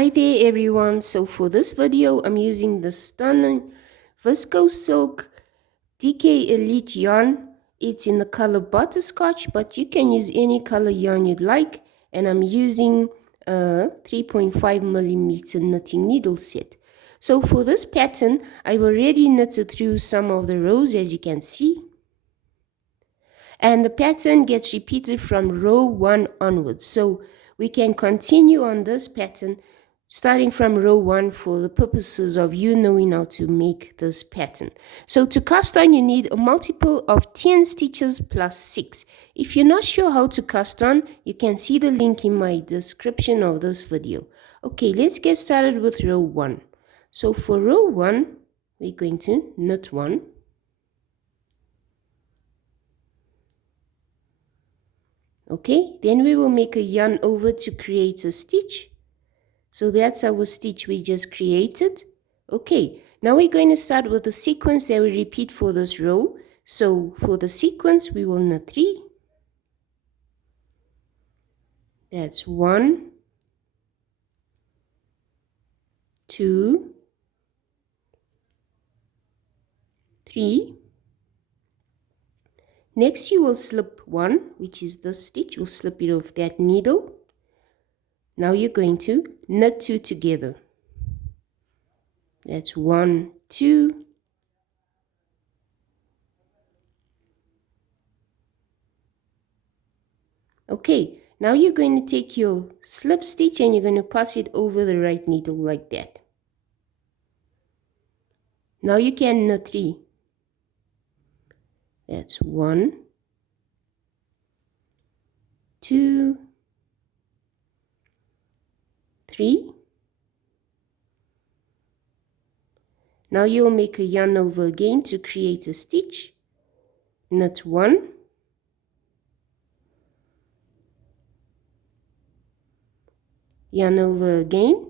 Hi there everyone. So for this video I'm using the stunning viscose silk DK Elite yarn. It's in the color butterscotch, but you can use any color yarn you'd like, and I'm using a 3.5 millimeter knitting needle set. So for this pattern I've already knitted through some of the rows, as you can see, and the pattern gets repeated from row 1 onwards. So we can continue on this pattern starting from row 1 for the purposes of you knowing how to make this pattern. So to cast on, you need a multiple of 10 stitches plus 6. If you're not sure how to cast on, you can see the link in my description of this video. Okay, let's get started with row 1. So for row 1, we're going to knit 1. Okay, then we will make a yarn over to create a stitch. So that's our stitch we just created. Okay, now we're going to start with the sequence that we repeat for this row. So for the sequence, we will knit 3. That's 1, 2, 3. Next, you will slip 1, which is the stitch. You'll slip it off that needle. Now you're going to knit 2 together. That's 1, 2. Okay, now you're going to take your slip stitch and you're going to pass it over the right needle like that. Now you can knit 3. That's 1, 2, 3. Now you'll make a yarn over again to create a stitch. Knit 1, yarn over again,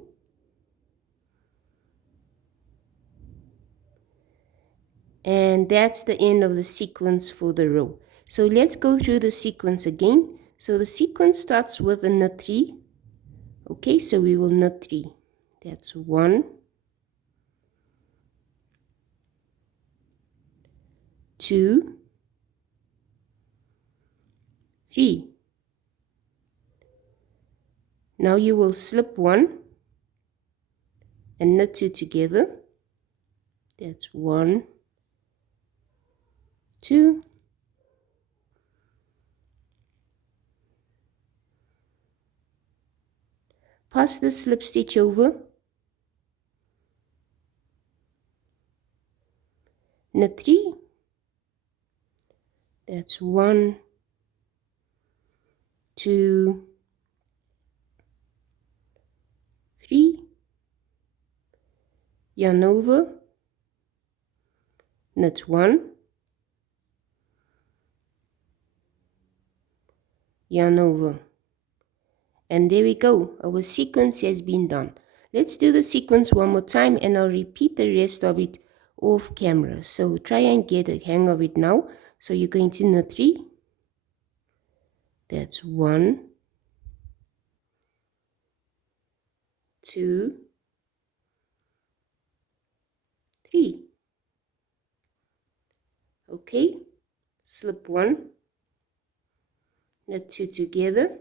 and that's the end of the sequence for the row. So let's go through the sequence again. So the sequence starts with a knit 3. Okay, so we will knit 3. That's 1, 2, 3. Now you will slip 1 and knit 2 together. That's 1, 2, pass the slip stitch over, knit 3. That's 1, 2, 3. Yarn over, knit 1, yarn over, and there we go. Our sequence has been done. Let's do the sequence one more time and I'll repeat the rest of it off camera. So try and get a hang of it now. So you're going to knit 3. That's 1, 2, 3. Okay, slip 1, knit 2 together,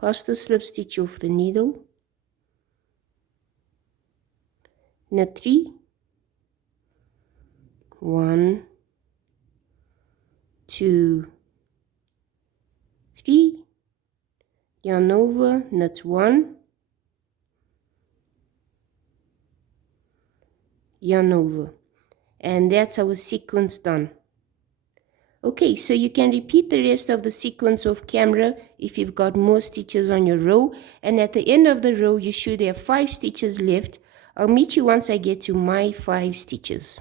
pass the slip stitch off the needle, knit 3, 1, 2, 3, yarn over, knit 1, yarn over, and that's our sequence done. Okay, so you can repeat the rest of the sequence off camera if you've got more stitches on your row, and at the end of the row you should have 5 stitches left. I'll meet you once I get to my 5 stitches.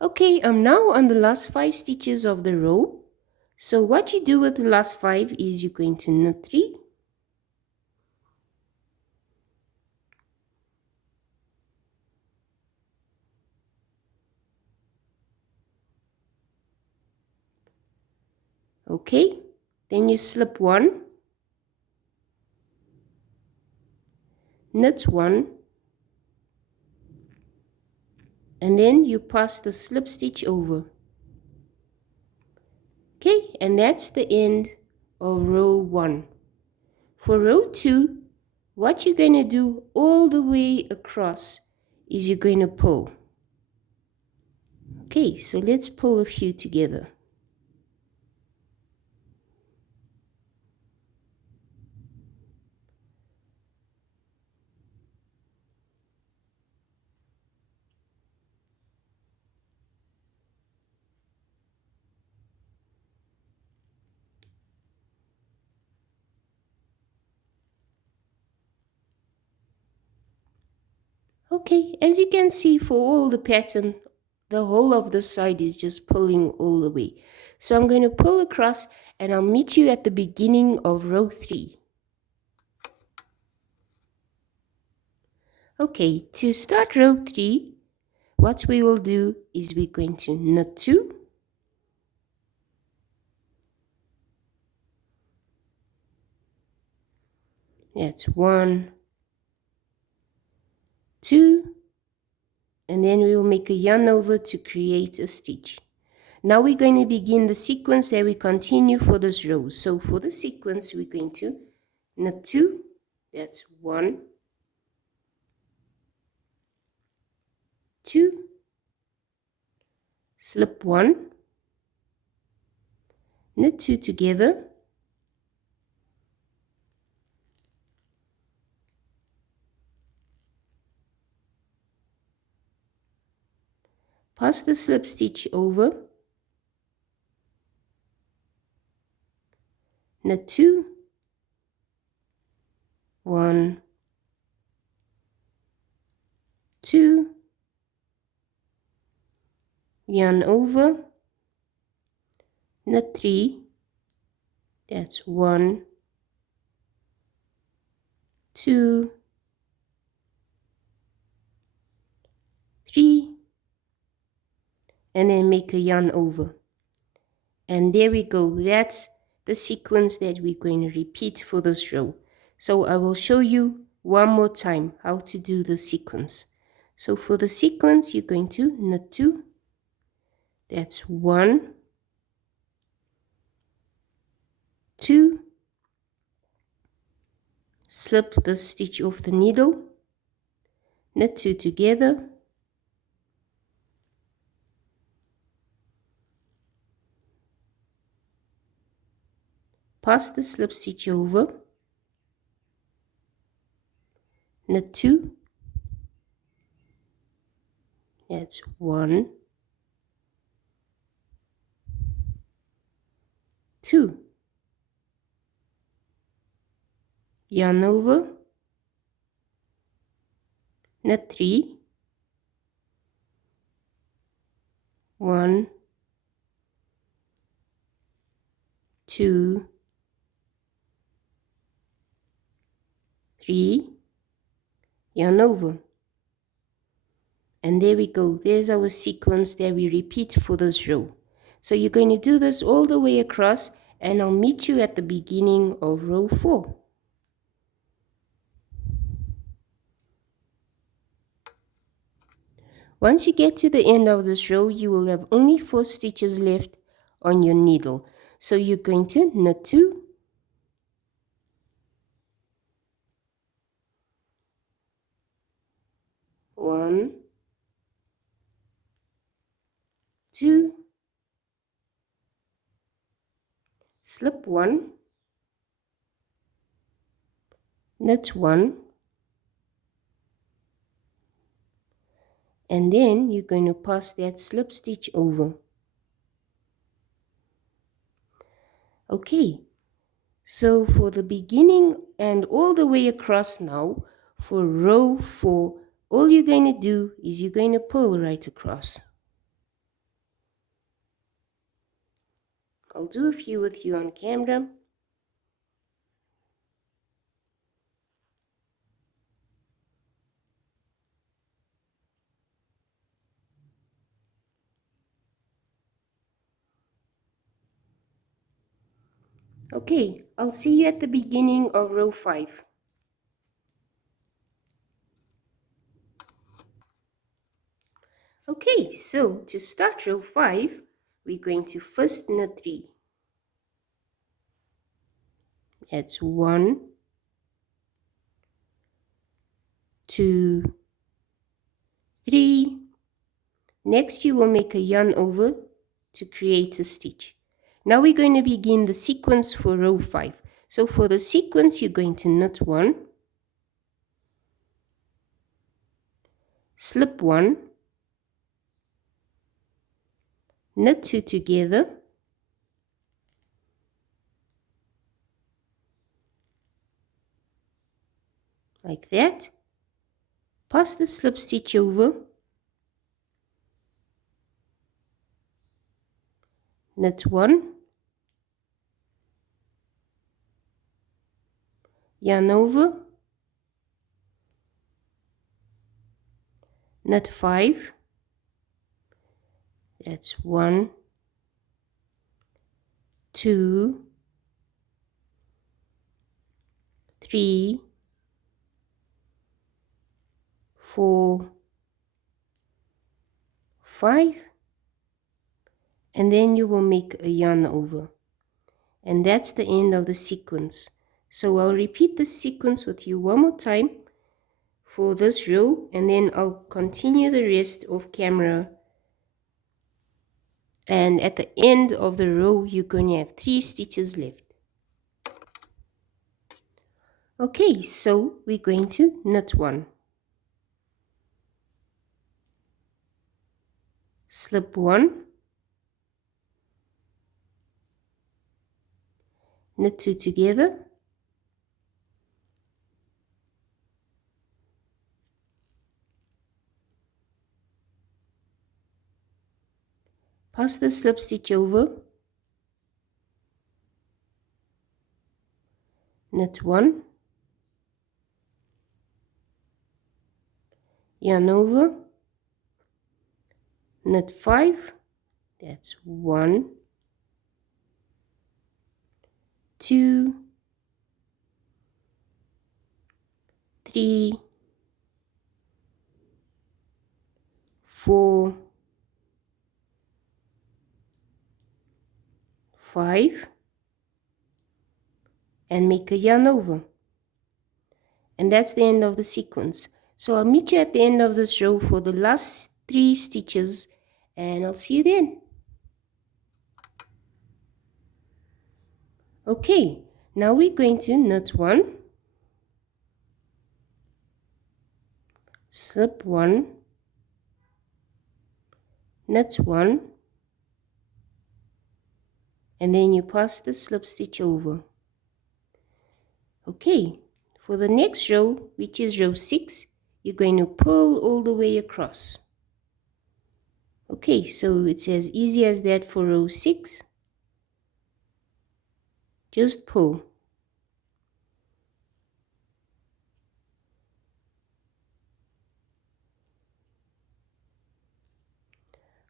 Okay, I'm now on the last 5 stitches of the row. So what you do with the last 5 is you're going to knit 3, Okay, then you slip one, knit one, and then you pass the slip stitch over. Okay, and that's the end of row 1. For row 2, what you're going to do all the way across is you're going to pull. Okay, so let's pull a few together. Okay, as you can see, for all the pattern, the whole of the side is just pulling all the way. So I'm going to pull across and I'll meet you at the beginning of row 3. Okay, to start row 3, what we will do is we're going to knit 2, that's 1, 2, and then we will make a yarn over to create a stitch. Now we're going to begin the sequence that we continue for this row. So for the sequence, we're going to knit 2, that's 1, 2, slip 1, knit 2 together, pass the slip stitch over, knit 2, 1, 2, yarn over, knit 3, that's 1, 2, 3, and then make a yarn over. And there we go. That's the sequence that we're going to repeat for this row. So I will show you one more time how to do the sequence. So for the sequence, you're going to knit 2, that's 1, 2, slip the stitch off the needle, knit 2 together, pass the slip stitch over, knit 2, that's 1, 2, yarn over, knit 3, 1, 2, 3, yarn over. And there we go. There's our sequence that we repeat for this row. So you're going to do this all the way across, and I'll meet you at the beginning of row 4. Once you get to the end of this row, you will have only 4 stitches left on your needle. So you're going to knit 2, 1, 2, slip 1, knit 1, and then you're going to pass that slip stitch over. Okay, so for the beginning and all the way across now, for row 4, all you're going to do is you're going to pull right across. I'll do a few with you on camera. Okay, I'll see you at the beginning of row 5. Okay, so to start row 5, we're going to first knit 3. That's 1, 2, 3. Next, you will make a yarn over to create a stitch. Now we're going to begin the sequence for row 5. So for the sequence, you're going to knit 1, slip 1, knit 2 together, like that. Pass the slip stitch over, knit 1, yarn over, knit 5, that's 1, 2, 3, 4, 5, and then you will make a yarn over. And that's the end of the sequence. So I'll repeat the sequence with you one more time for this row, and then I'll continue the rest of camera. And at the end of the row, you're going to have 3 stitches left. Okay, so we're going to knit 1, slip 1, knit 2 together, pass the slip stitch over, knit 1, yarn over, knit 5, that's 1, 2, 3, 4, 5, and make a yarn over. And that's the end of the sequence. So I'll meet you at the end of this row for the last 3 stitches, and I'll see you then. Okay, now we're going to knit 1, slip 1, knit 1, and then you pass the slip stitch over. Okay, for the next row, which is row 6, you're going to pull all the way across. Okay, so it's as easy as that for row 6. Just pull.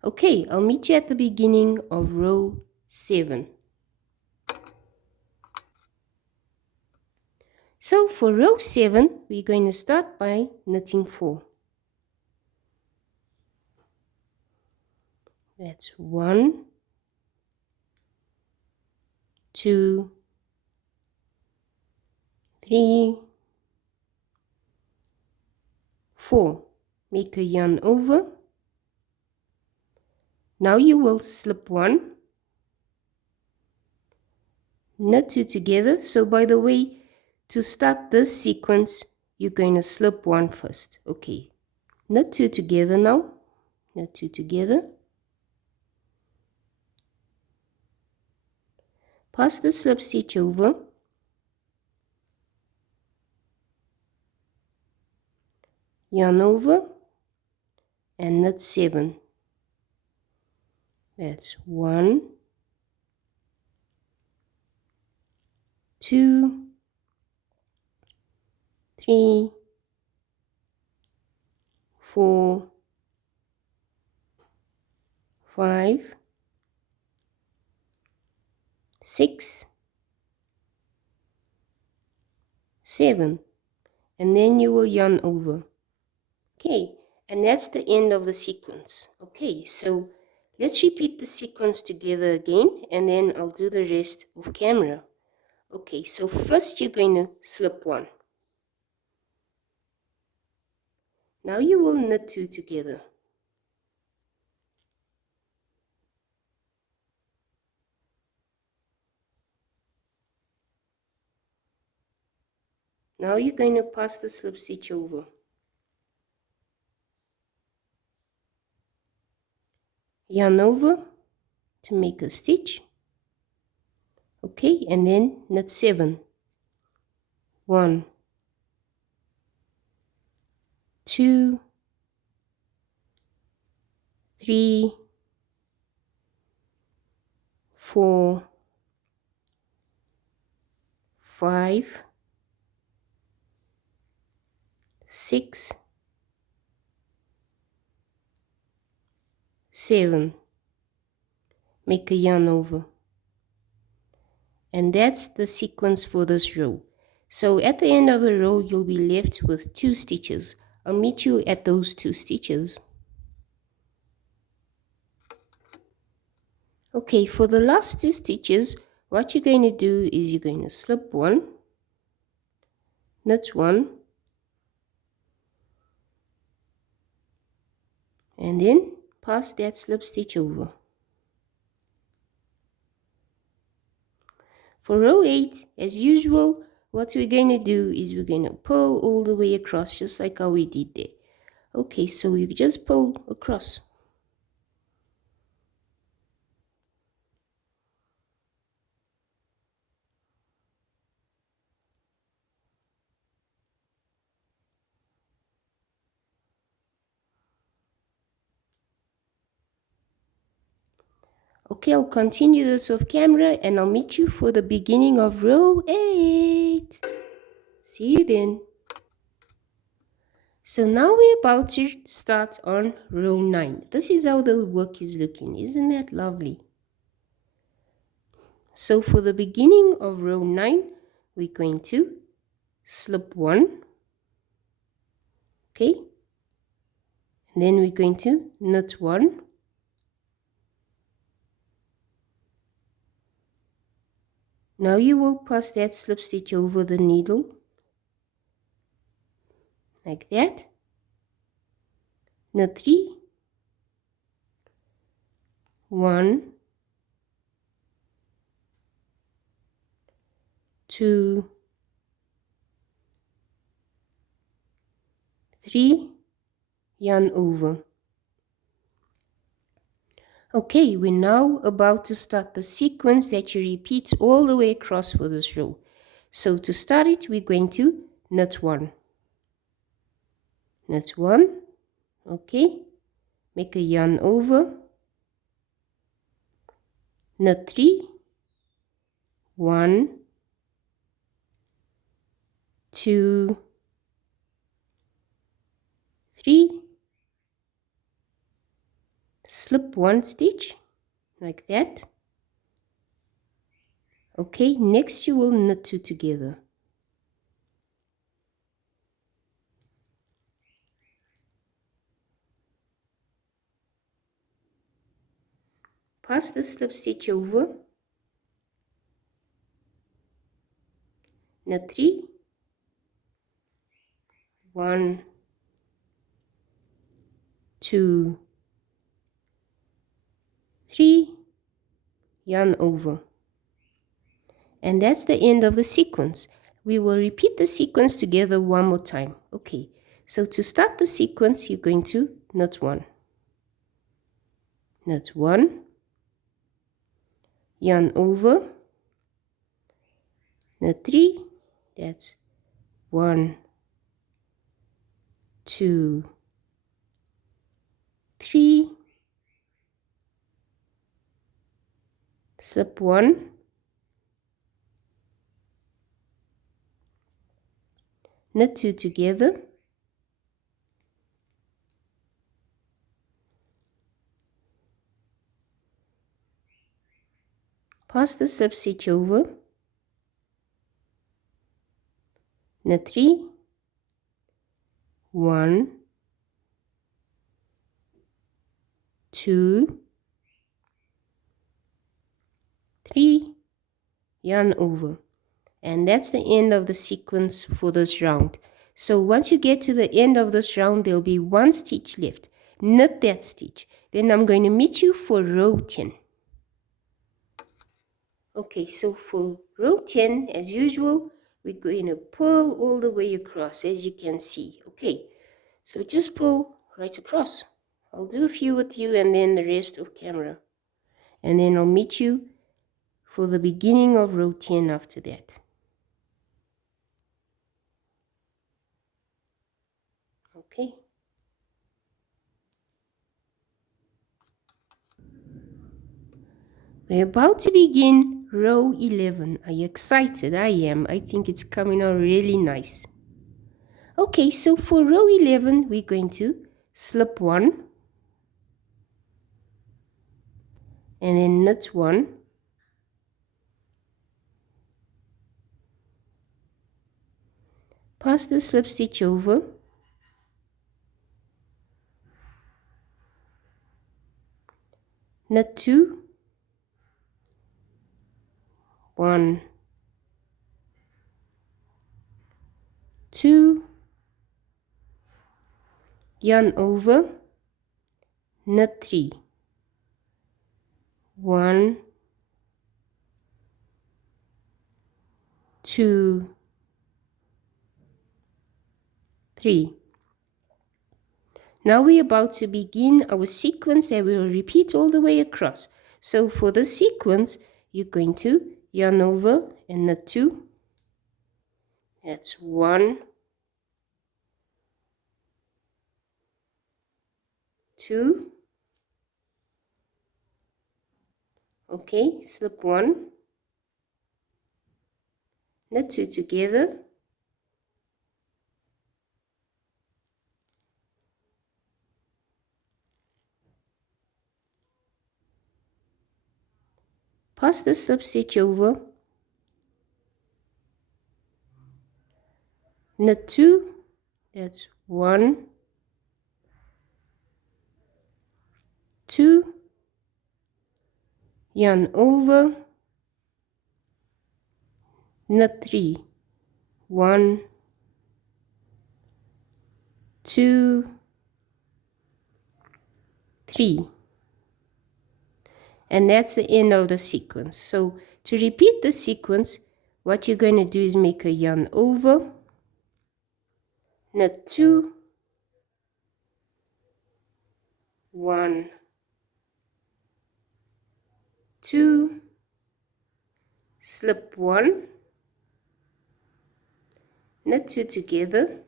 Okay, I'll meet you at the beginning of row 7. So for row 7, we're going to start by knitting 4. That's 1, 2, 3, 4. Make a yarn over. Now you will slip 1, knit 2 together. So by the way, to start this sequence, you're going to slip 1 first. Okay, knit 2 together now, knit 2 together, pass the slip stitch over, yarn over, and knit 7. That's 1, 2, 3, 4, 5, 6, 7, and then you will yarn over. Okay, and that's the end of the sequence. Okay, so let's repeat the sequence together again, and then I'll do the rest off camera. Okay, so first you're going to slip 1. Now you will knit 2 together. Now you're going to pass the slip stitch over. Yarn over to make a stitch. Okay, and then knit 7. 1, 2, 3, 4, 5, 6, 7. Make a yarn over. And that's the sequence for this row. So at the end of the row, you'll be left with 2 stitches. I'll meet you at those 2 stitches. Okay, for the last 2 stitches, what you're going to do is you're going to slip 1, knit 1, and then pass that slip stitch over. For row 8, as usual, what we're going to do is we're going to pull all the way across, just like how we did there. Okay, so you just pull across. Okay, I'll continue this off camera and I'll meet you for the beginning of row 8. See you then. So now we're about to start on row 9. This is how the work is looking. Isn't that lovely? So for the beginning of row 9, we're going to slip 1. Okay. And then we're going to knit 1. Now you will pass that slip stitch over the needle like that. Knit 3. 1, 2, 3, yarn over. Okay, we're now about to start the sequence that you repeat all the way across for this row. So to start it, we're going to knit 1. Knit 1, okay, make a yarn over, knit 3, 1, 2, 3, slip 1 stitch like that. Okay, next you will knit 2 together. Pass the slip stitch over, knit 3, 1, 2, 3, yarn over. And that's the end of the sequence. We will repeat the sequence together one more time. Okay, so to start the sequence, you're going to knit 1. Knit 1, yarn over, knit 3, that's 1, 2, 3, slip 1, knit 2 together, pass the slip stitch over, knit 3, 1, 2, 3, yarn over. And that's the end of the sequence for this round. So once you get to the end of this round, there'll be 1 stitch left. Knit that stitch. Then I'm going to meet you for row 10. Okay, so for row 10, as usual, we're going to pull all the way across, as you can see. Okay, so just pull right across. I'll do a few with you and then the rest of camera. And then I'll meet you for the beginning of row 10 after that. Okay. We're about to begin row 11. Are you excited? I am. I think it's coming out really nice. Okay, so for row 11, we're going to slip 1 and then knit 1. Pass the slip stitch over. Knit 2, 1, 2, yarn over, knit 3, 1, 2, 3. Now we're about to begin our sequence that we will repeat all the way across. So for the sequence, you're going to yarn over and knit 2. That's 1, 2. Okay, slip 1, knit 2 together. Pass the slip stitch over. Knit 2. That's 1, 2, yarn over, knit 3, 1, 2, 3. And that's the end of the sequence. So to repeat the sequence, what you're going to do is make a yarn over, knit 2, 1, 2, slip 1, knit 2 together,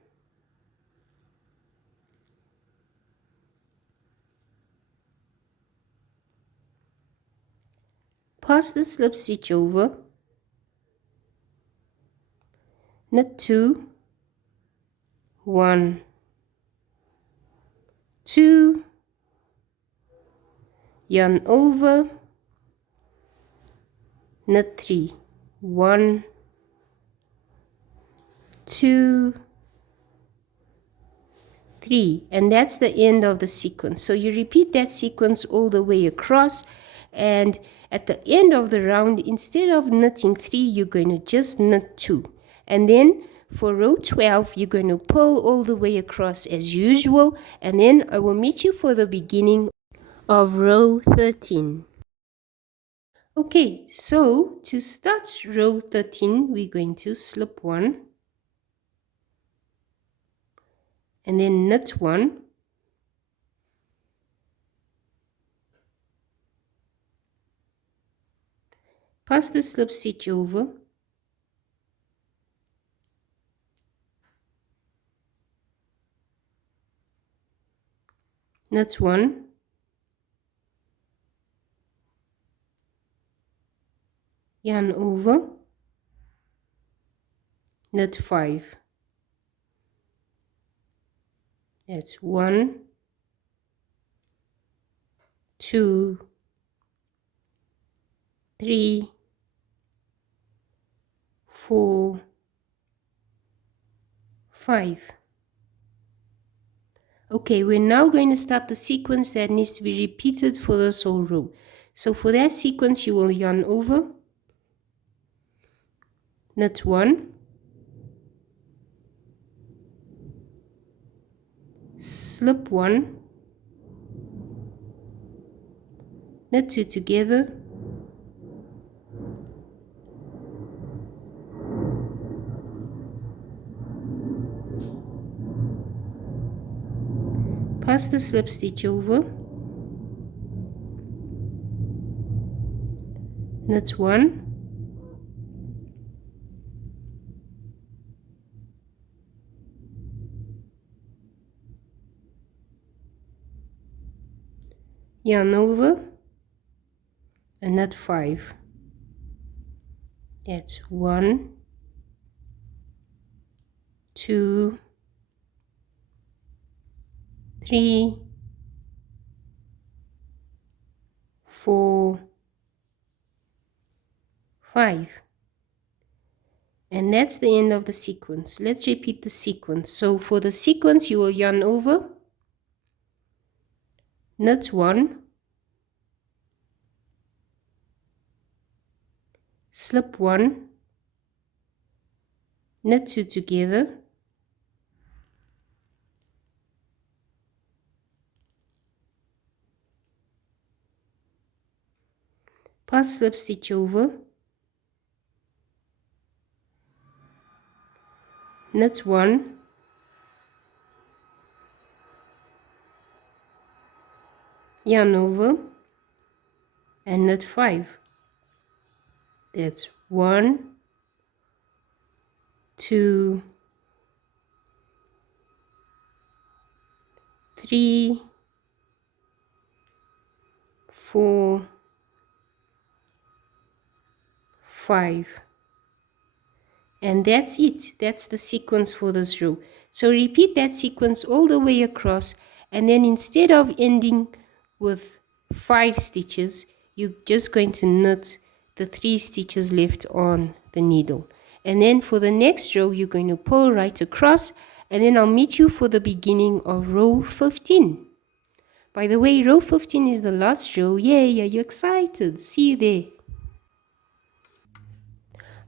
pass the slip stitch over, knit 2, 1, 2, yarn over, knit 3, 1, 2, 3, and that's the end of the sequence. So you repeat that sequence all the way across, and at the end of the round, instead of knitting 3, you're going to just knit 2. And then for row 12, you're going to pull all the way across as usual, and then I will meet you for the beginning of row 13. Okay, so to start row 13, we're going to slip 1 and then knit 1, pass the slip stitch over, knit 1, yarn over, knit 5. That's 1, 2, 3, 4, 5. Okay, we're now going to start the sequence that needs to be repeated for this whole row. So for that sequence, you will yarn over, knit 1, slip 1, knit 2 together, pass the slip stitch over, knit 1, yarn over, and knit 5. That's 1, 2, 3, 4, 5. And that's the end of the sequence. Let's repeat the sequence. So for the sequence, you will yarn over, knit 1, slip 1, knit 2 together, pass slip stitch over, knit 1, yarn over, and knit 5. That's 1, 2, 3, 4, 5. And that's it. That's the sequence for this row. So repeat that sequence all the way across, and then instead of ending with 5 stitches, you're just going to knit the 3 stitches left on the needle. And then for the next row, you're going to pull right across, and then I'll meet you for the beginning of row 15. By the way, row 15 is the last row. Yay, are you excited? See you there.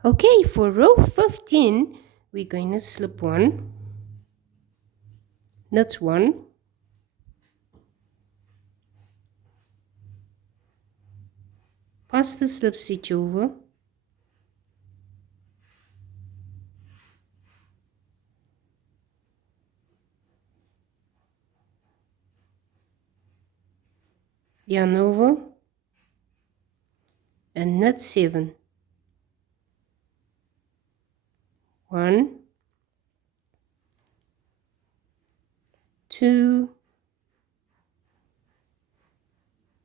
Okay, for row 15, we're going to slip 1, knit 1, pass the slip stitch over, yarn over, and knit 7. 1, 2,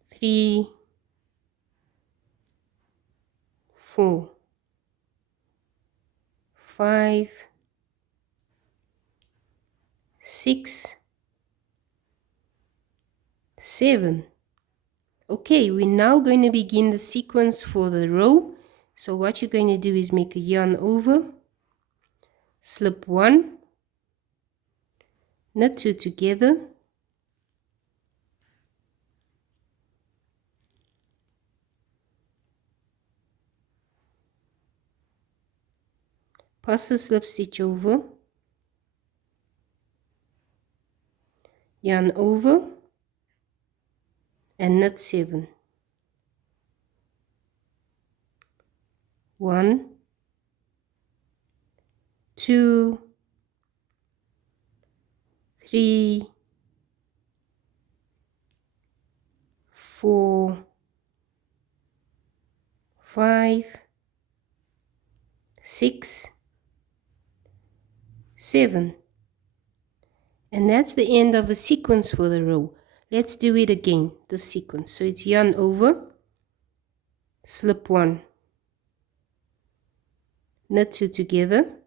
3, 4, 5, 6, 7. Okay, we're now going to begin the sequence for the row. So what you're going to do is make a yarn over, slip 1, knit 2 together, pass the slip stitch over, yarn over, and knit 7. 1, 2, 3, 4, 5, 6, 7. And that's the end of the sequence for the row. Let's do it again, the sequence. So it's yarn over, slip 1, knit 2 together,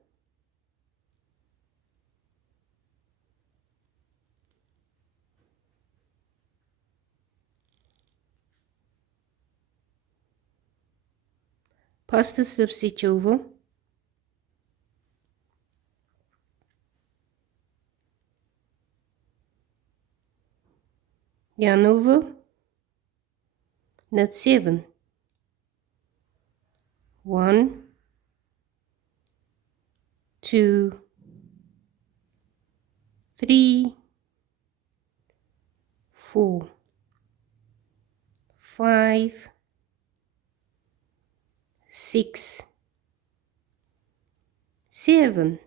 pass the slip stitch over, yarn over, knit 7, 1, 2, 3, 4, 5, 6, 7,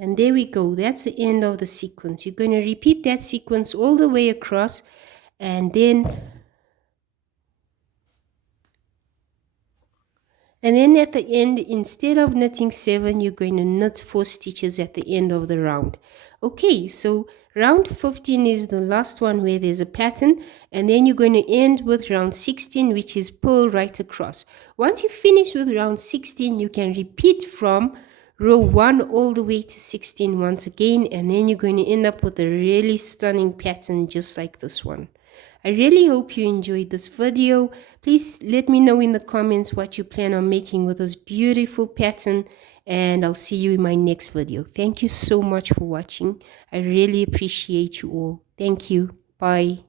and there we go. That's the end of the sequence. You're going to repeat that sequence all the way across, and then at the end, instead of knitting 7, you're going to knit 4 stitches at the end of the round. Okay, so round 15 is the last one where there's a pattern, and then you're going to end with round 16, which is purl right across. Once you finish with round 16, you can repeat from row 1 all the way to 16 once again, and then you're going to end up with a really stunning pattern just like this one. I really hope you enjoyed this video. Please let me know in the comments what you plan on making with this beautiful pattern, and I'll see you in my next video. Thank you so much for watching. I really appreciate you all. Thank you. Bye.